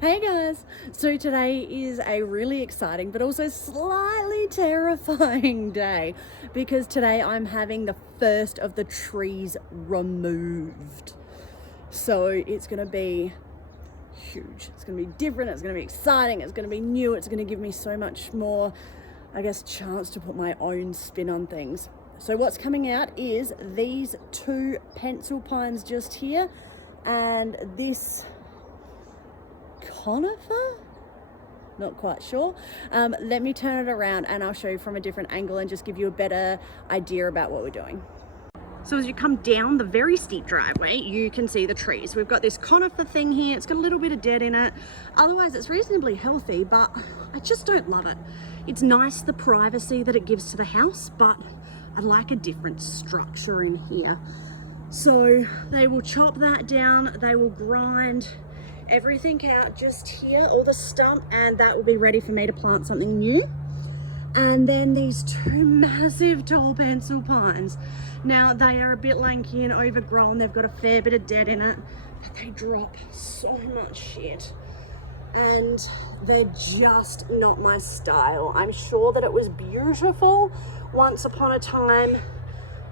Hey guys! So today is a really exciting but also slightly terrifying day because today I'm having the first of the trees removed. So it's going to be huge. It's going to be different, it's going to be exciting, it's going to be new, it's going to give me so much more, chance to put my own spin on things. So what's coming out is these two pencil pines just here and this conifer? Not quite sure. Let me turn it around and I'll show you from a different angle and just give you a better idea about what we're doing. So as you come down the very steep driveway, you can see the trees. We've got this conifer thing here. It's got a little bit of dead in it. Otherwise, it's reasonably healthy, but I just don't love it. It's nice, the privacy that it gives to the house, but I like a different structure in here. So they will chop that down. They will grind everything out just here, all the stump, and that will be ready for me to plant something new. And then these two massive tall pencil pines. Now they are a bit lanky and overgrown. They've got a fair bit of dead in it, but they drop so much shit. And they're just not my style. I'm sure that it was beautiful once upon a time,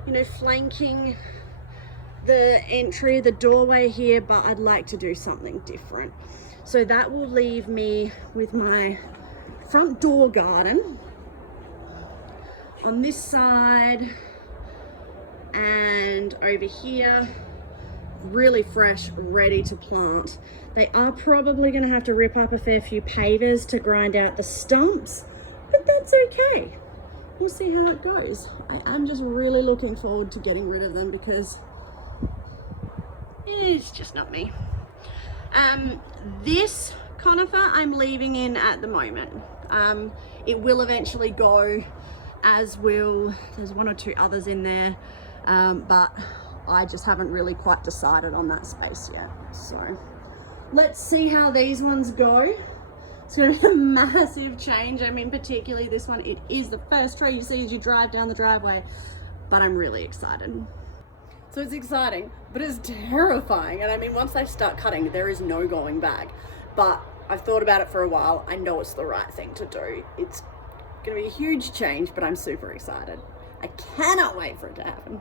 you know, flanking the entry, the doorway here, but I'd like to do something different. So that will leave me with my front door garden on this side and over here, really fresh, ready to plant. They are probably going to have to rip up a fair few pavers to grind out the stumps, but that's okay. We'll see how it goes. I'm just really looking forward to getting rid of them because it's just not me. This conifer I'm leaving in at the moment. It will eventually go, as will, there's one or two others in there, but I just haven't really quite decided on that space yet. So let's see how these ones go. It's going to be a massive change. I mean, particularly this one, it is the first tree you see as you drive down the driveway, but I'm really excited. So it's exciting, but it's terrifying. And I mean, once they start cutting, there is no going back. But I've thought about it for a while. I know it's the right thing to do. It's going to be a huge change, but I'm super excited. I cannot wait for it to happen.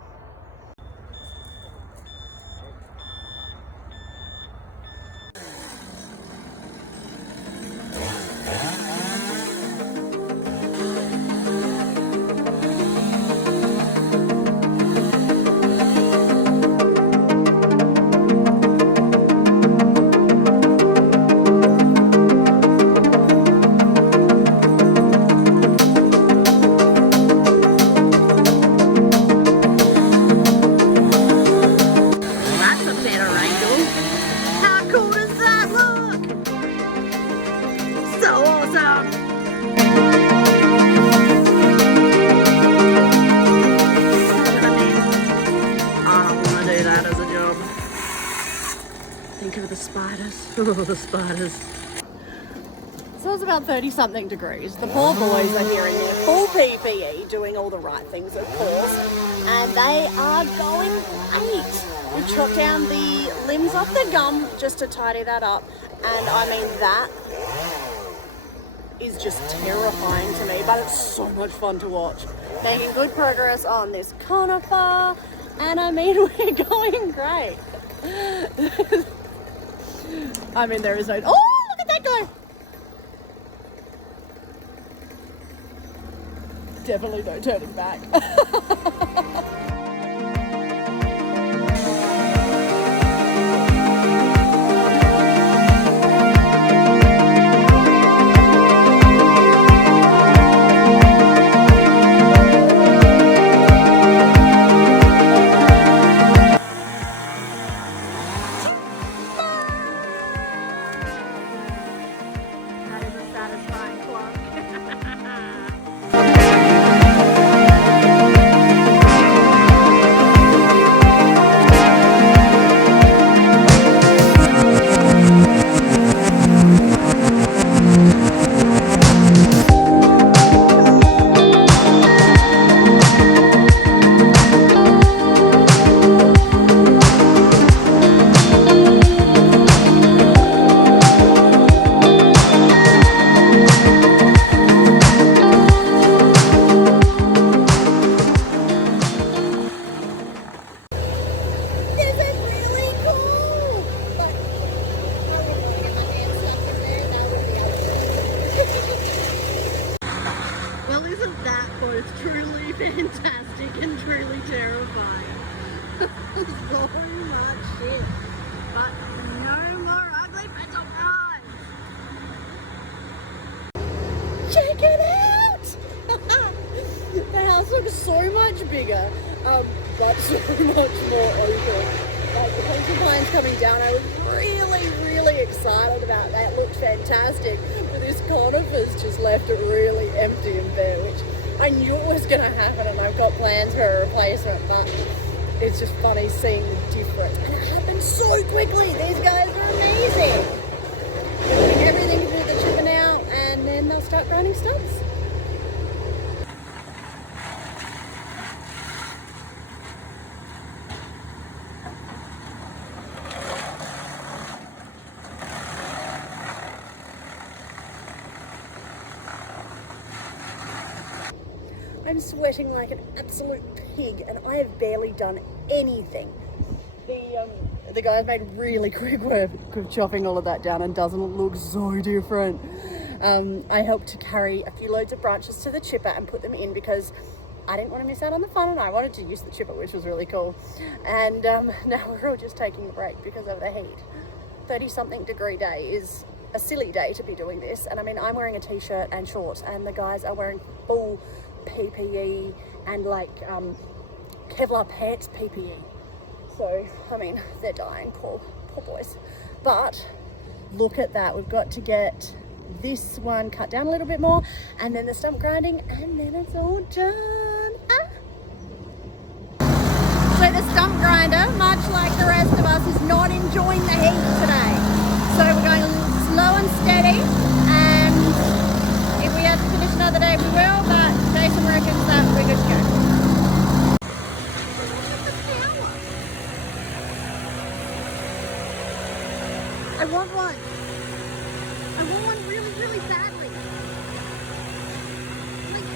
Think of the spiders. Oh, the spiders. So it's about 30 something degrees. The poor boys are here in their full PPE doing all the right things, of course, and they are going great. We chopped down the limbs off the gum just to tidy that up, and I mean, that is just terrifying to me, but it's so much fun to watch. Making good progress on this conifer, and I mean, we're going great. I mean, there is no... Oh, look at that guy! Definitely no turning back. truly fantastic and truly terrifying. So much shit. But no more ugly petal pies. Check it out! The house looks so much bigger, but so much more open. Like the petal pine's coming down. I was really excited about that. It looked fantastic. But this conifer's just left it really empty and bare, which I knew it was going to happen, and I've got plans for a replacement, but it's just funny seeing the difference. And it happened so quickly. These guys are amazing. They're doing everything to do the chipping out, and then they'll start grinding stumps. I'm sweating like an absolute pig, and I have barely done anything. The guys made really quick work of chopping all of that down, and doesn't it look so different? I helped to carry a few loads of branches to the chipper and put them in because I didn't want to miss out on the fun, and I wanted to use the chipper, which was really cool. And now we're all just taking a break because of the heat. 30-something degree day is a silly day to be doing this, and I mean, I'm wearing a t-shirt and shorts, and the guys are wearing full PPE and like Kevlar pants PPE. So I mean, they're dying, poor boys. But look at that, we've got to get this one cut down a little bit more, and then the stump grinding, and then it's all done. So the stump grinder, much like the rest of us, is not enjoying the heat today. So we're going slow and steady, and if we have to finish another day, we will, but Jason reckons that we're good to go. I want one. I want one really badly. Like...